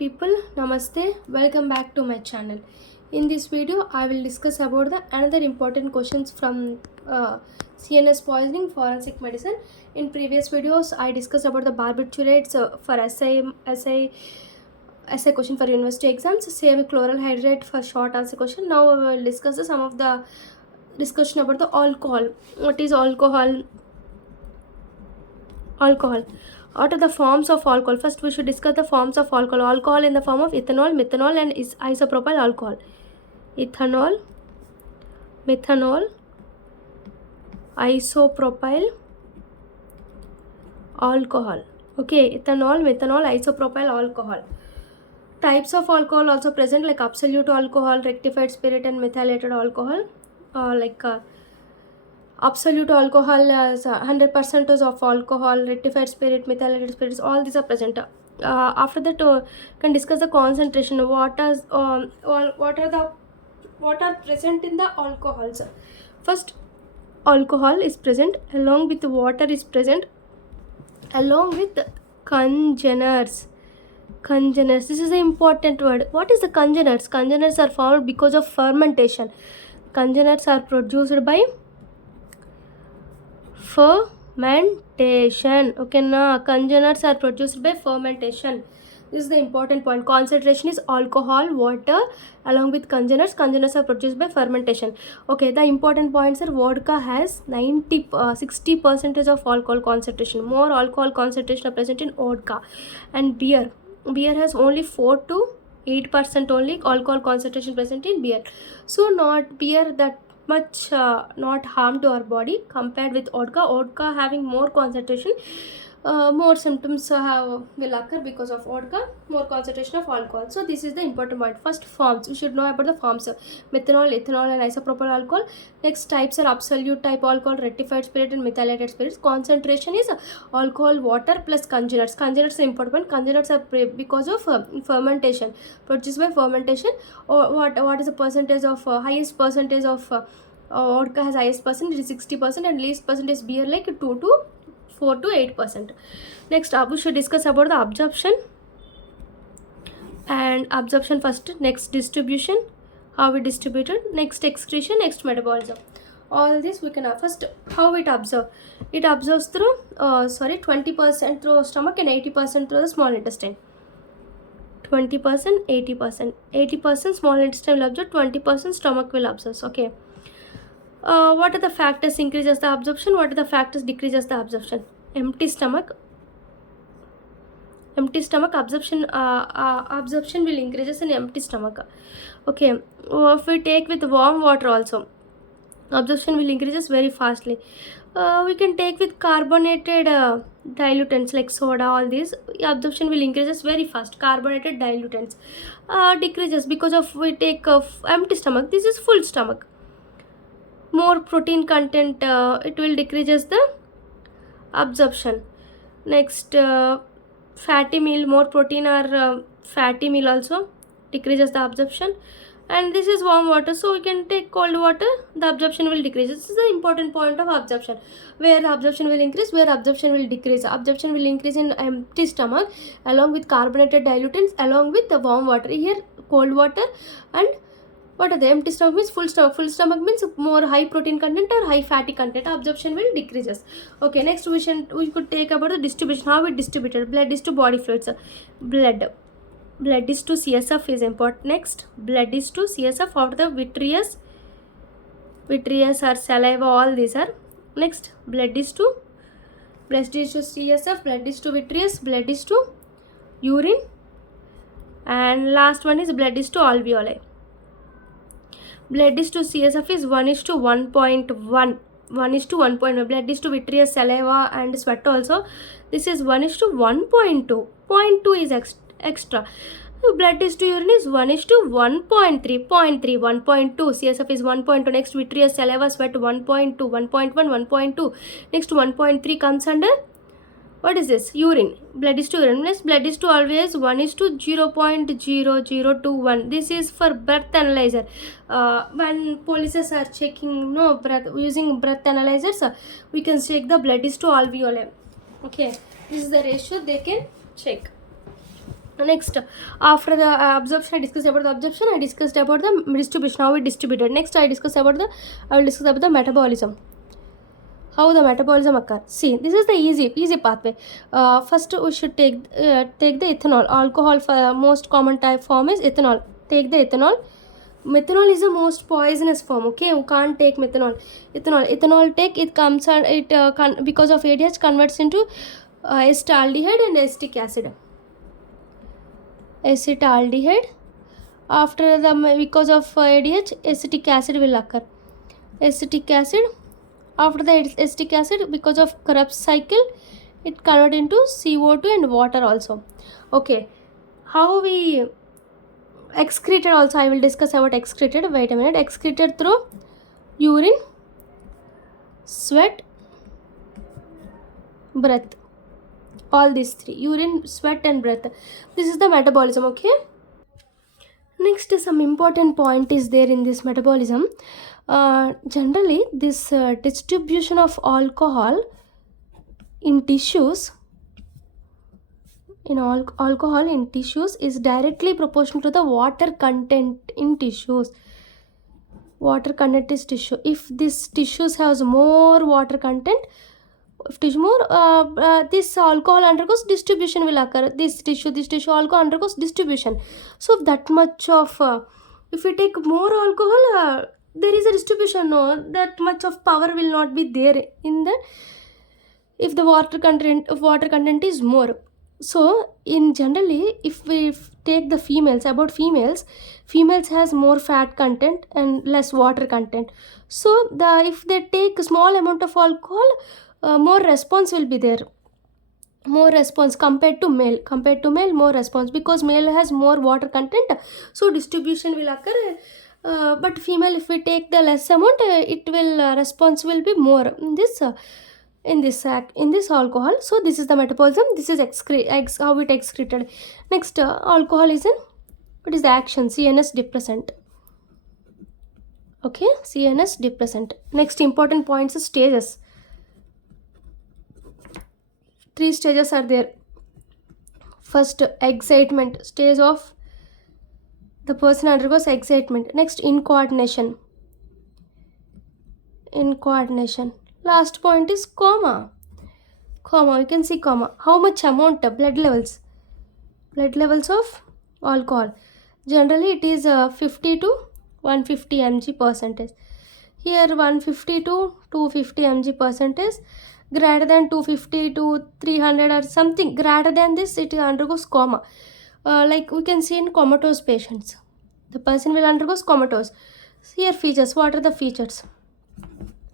people, namaste, welcome back to my channel. In this video I will discuss about the another important questions from CNS poisoning forensic medicine. In previous videos I discussed about the barbiturates for essay question for university exams, same chloral hydrate for short answer question. Now we will discuss some of the discussion about the alcohol. What is alcohol? What are the forms of alcohol? First we should discuss the forms of alcohol. Alcohol in the form of ethanol, methanol and isopropyl alcohol. Ethanol, methanol, isopropyl alcohol. Okay, ethanol, methanol, isopropyl alcohol. Types of alcohol also present, like absolute alcohol, rectified spirit and methylated alcohol. Absolute alcohol is 100% of alcohol, rectified spirit, methylated spirits, all these are present. After that can discuss the concentration. What are present in the alcohols? First, alcohol is present along with water is present along with congeners. This is the important word. What is the congeners? Congeners are formed because of fermentation. Congeners are produced by fermentation. Okay, congeners are produced by fermentation. This is the important point. Concentration is alcohol, water along with congeners. Congeners are produced by fermentation. Okay, the important points are vodka has 60% of alcohol concentration. More alcohol concentration are present in vodka. And beer has only 4 to 8% only alcohol concentration present in beer. So not beer that much not harm to our body compared with vodka having more concentration, more symptoms will occur because of vodka, more concentration of alcohol. So this is the important point. First, forms. We should know about the forms: methanol, ethanol and isopropyl alcohol. Next, types are absolute type alcohol, rectified spirit and methylated spirits. Concentration is alcohol, water plus congeners. Congeners are important. Congeners are because of fermentation, produced by fermentation. Or what is the percentage of highest percentage of vodka has highest percent, it is 60%, and least percent is beer, like 4 to 8%. Next, we should discuss about the absorption first. Next, distribution, how we distributed. Next, excretion. Next, metabolism. All this we can first how it absorbs. It absorbs through 20% through stomach and 80% through the small intestine. 20%, 80%. 80% small intestine will absorb, 20% stomach will absorb. Okay. What are the factors increases the absorption? What are the factors decreases the absorption? Empty stomach absorption will increases in empty stomach. Okay, if we take with warm water also, absorption will increases very fastly. We can take with carbonated dilutants like soda, all these, absorption will increases very fast. Carbonated dilutants decreases because of we take empty stomach. This is full stomach. More protein content, it will decreases the absorption. Next, fatty meal, more protein or fatty meal also decreases the absorption. And this is warm water, so we can take cold water, the absorption will decrease. This is the important point of absorption, where the absorption will increase, where absorption will decrease. Absorption will increase in empty stomach along with carbonated dilutants along with the warm water. Here cold water, and what are the empty stomach means full stomach. Full stomach means more high protein content or high fatty content. Absorption will decreases. Okay, next we could take about the distribution, how it distributed. Blood is to body fluids. Blood is to CSF is important. Next, blood is to CSF after the vitreous or saliva, all these are. Next, blood is to CSF, blood is to vitreous, blood is to urine, and last one is blood is to alveoli. Blood is to CSF is 1:1.1. 1:1.1. Blood is to vitreous, saliva and sweat also. This is 1:1.2. 0.2 is extra. Blood is to urine is 1:1.3. 0.3. 1.2. CSF is 1.2. Next, vitreous, saliva, sweat 1.2. 1.1. 1.2. Next, 1.3 comes under, what is this? Urine. Blood is to urine. Next, blood is to always 1:0.0021. This is for breath analyzer. When police are checking breath, using breath analyzers, we can check the blood is to alveoli. Okay, this is the ratio they can check. Next, after the absorption, I discussed about the absorption. I discussed about the distribution, how it distributed. Next, I will discuss about the metabolism, how the metabolism occurs. See, this is the easy pathway. First, we should take the ethanol. Alcohol, most common type form is ethanol. Take the ethanol. Methanol is the most poisonous form. Okay, you can't take methanol. Ethanol take it comes and it because of ADH converts into acetaldehyde and acetic acid. Acetaldehyde. After the because of ADH, acetic acid will occur. Acetic acid. After the acetic acid, because of Krebs cycle, it convert into CO2 and water also. Okay, how we excreted also, I will discuss about excreted. Wait a minute. Excreted through urine, sweat, breath. All these three: urine, sweat, and breath. This is the metabolism. Okay. Next, some important point is there in this metabolism. Generally, this distribution of alcohol in tissues, alcohol in tissues is directly proportional to the water content in tissues. Water content is tissue. If this tissues has more water content, if tissue more, this alcohol undergoes distribution will occur. This tissue alcohol undergoes distribution. So that much of if we take more alcohol, there is a distribution. No, that much of power will not be there in the, if the water content is more. So in generally, if we take the females, about females has more fat content and less water content. So if they take a small amount of alcohol, more response will be there, more response compared to male, more response, because male has more water content, so distribution will occur. But female, if we take the less amount, it will response will be more in this alcohol. So this is the metabolism. This is how it excreted. Next, alcohol is in, what is the action? CNS depressant. Okay, CNS depressant. Next important points is stages. 3 stages are there. First, excitement stage of the person undergoes excitement. Next, incoordination. Last point is coma. You can see coma. How much amount of blood levels of alcohol? Generally, it is 50 to 150 mg percentage. Here 150 to 250 mg percentage. Greater than 250 to 300 or something greater than this, it undergoes coma. Like we can see in comatose patients, the person will undergo comatose. Here features. What are the features?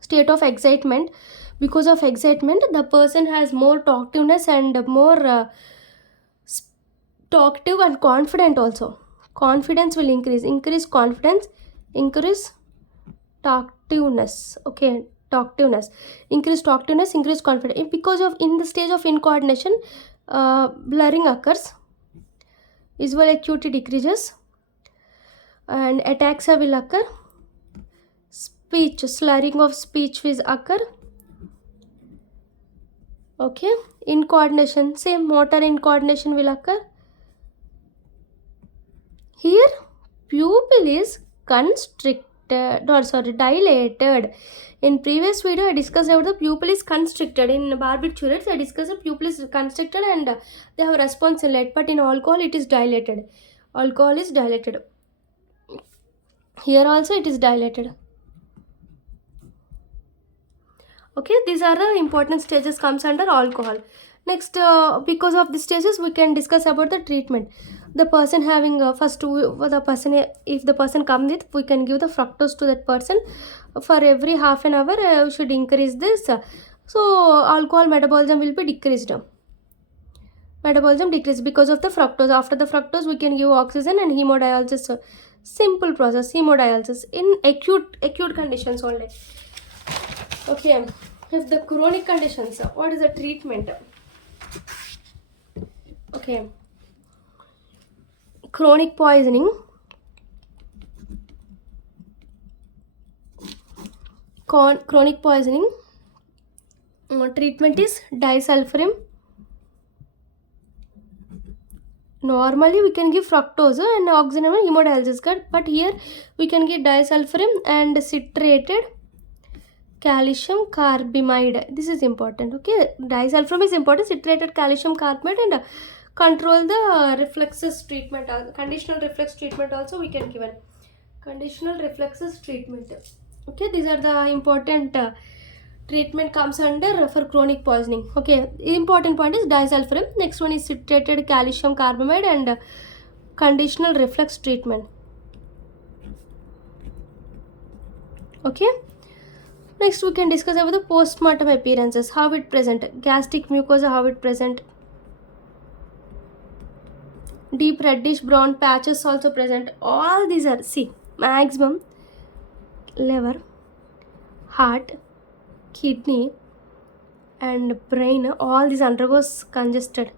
State of excitement. Because of excitement, the person has more talkativeness and more talkative and confident also. Confidence will increase confidence, increase talkativeness. Okay, talkativeness, increase confidence. Because of in the stage of incoordination, blurring occurs, visual acuity decreases, and ataxia will occur. Speech, slurring of speech will occur. Okay, incoordination, same motor incoordination will occur. Here pupil is dilated. In previous video, I discussed about the pupil is constricted. In barbiturates, I discussed the pupil is constricted and they have response in light. But in alcohol, it is dilated. Alcohol is dilated. Here also it is dilated. Okay, these are the important stages comes under alcohol. Next, because of the stages, we can discuss about the treatment. The person having if the person come with, we can give the fructose to that person. For every half an hour, we should increase this. So alcohol metabolism will be decreased. Metabolism decreased because of the fructose. After the fructose, we can give oxygen and hemodialysis. Simple process, hemodialysis in acute conditions only. Okay, if the chronic conditions, what is the treatment? Okay, chronic poisoning. Chronic poisoning treatment is disulfiram, Normally we can give fructose and oxynamide hemodialysis card, but here we can give disulfiram and citrated calcium carbamide. This is important. Okay, disulfiram is important. Citrated calcium carbamide and control the reflexes treatment. Conditional reflex treatment also we can give. Conditional reflexes treatment. Okay, these are the important treatment comes under for chronic poisoning. Okay, important point is disulfiram. Next one is citrated calcium carbamide and conditional reflex treatment. Okay, next we can discuss about the postmortem appearances, how it present, gastric mucosa, how it present, deep reddish brown patches also present. All these are, see, maximum liver, heart, kidney and brain, all these undergoes congested.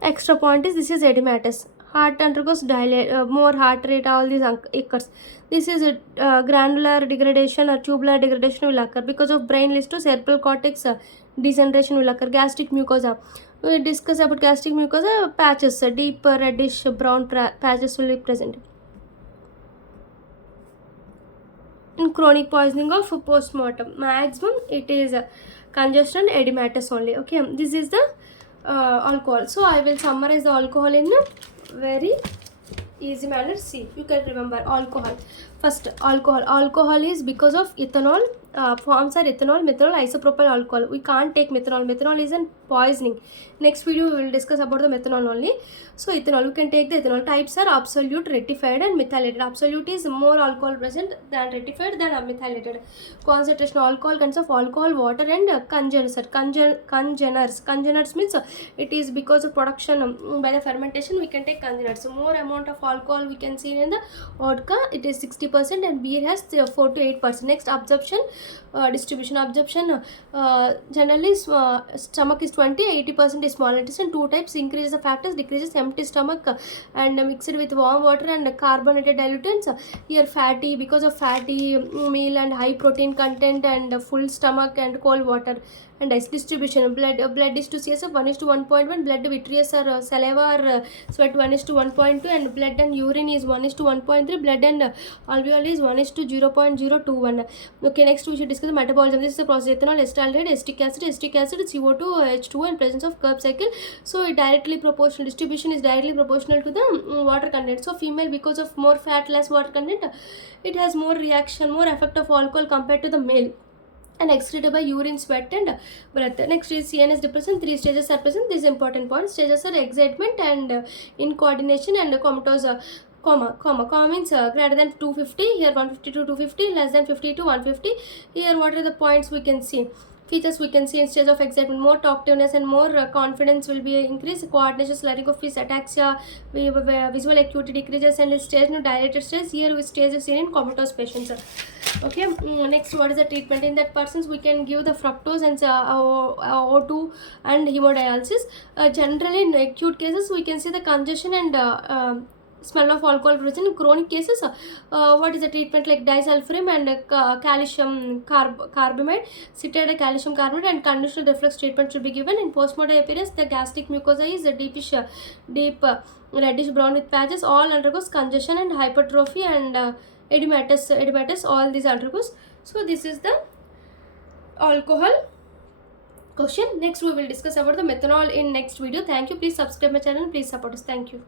Extra point is this is edematous. Heart undergoes more heart rate, all these occurs. This is granular degradation or tubular degradation will occur. Because of brain leads to cerebral cortex degeneration will occur. Gastric mucosa. We discuss about gastric mucosa patches, deep reddish brown patches will be present. In chronic poisoning of postmortem, maximum it is congestion edematous only. Okay, this is the alcohol. So I will summarize the alcohol in a very easy manner. See, you can remember alcohol. First, alcohol is because of ethanol, forms are ethanol, methanol, isopropyl alcohol. We can't take methanol is an poisoning. Next video we will discuss about the methanol only. So ethanol, we can take the ethanol. Types are absolute, rectified and methylated. Absolute is more alcohol present than rectified than methylated. Concentration alcohol consists of alcohol, water and congeners means it is because of production by the fermentation we can take congeners. So more amount of alcohol we can see in the vodka, it is 60% and beer has 4 to 8%. Next, absorption, distribution. Absorption generally stomach is 20, 80% is small intestine. Two types, increases the factors, decreases empty stomach and mixed with warm water and carbonated dilutants. Here fatty, because of fatty meal and high protein content and full stomach and cold water. And distribution, blood is to CSF 1 is to 1.1, blood vitreous or saliva or sweat 1 is to 1.2 and blood and urine is 1 is to 1.3, blood and alveoli is 1 is to 0.021. Okay, next we should discuss the metabolism. This is the process: ethanol, acetaldehyde, acetic acid, CO2, H2 and presence of Krebs cycle. So it directly proportional, distribution is directly proportional to the water content. So female, because of more fat, less water content, it has more reaction, more effect of alcohol compared to the male, and excreted by urine, sweat and breath. Next is CNS depression. 3 stages are present. These important points. Stages are excitement and incoordination and comatose. Comma means greater than 250, here 150 to 250, less than 50 to 150. Here what are the points we can see? Features we can see in stage of excitement, more talkativeness and more confidence will be increased. Coordination, slurring of fish, ataxia, visual acuity decreases, and stage no dilated stage. Here with stage is seen in comatose patients. Okay, next what is the treatment? In that persons we can give the fructose and O2 and hemodialysis. Generally in acute cases we can see the congestion and smell of alcohol present. In chronic cases what is the treatment? Like disulfiram and calcium carbamide, citrated calcium carbamide and conditional reflux treatment should be given. In postmortem appearance, the gastric mucosa is a deep reddish brown with patches, all undergoes congestion and hypertrophy and edematous, all these undergoes. So this is the alcohol question. Next we will discuss about the methanol in next video. Thank you. Please subscribe my channel, please support us. Thank you.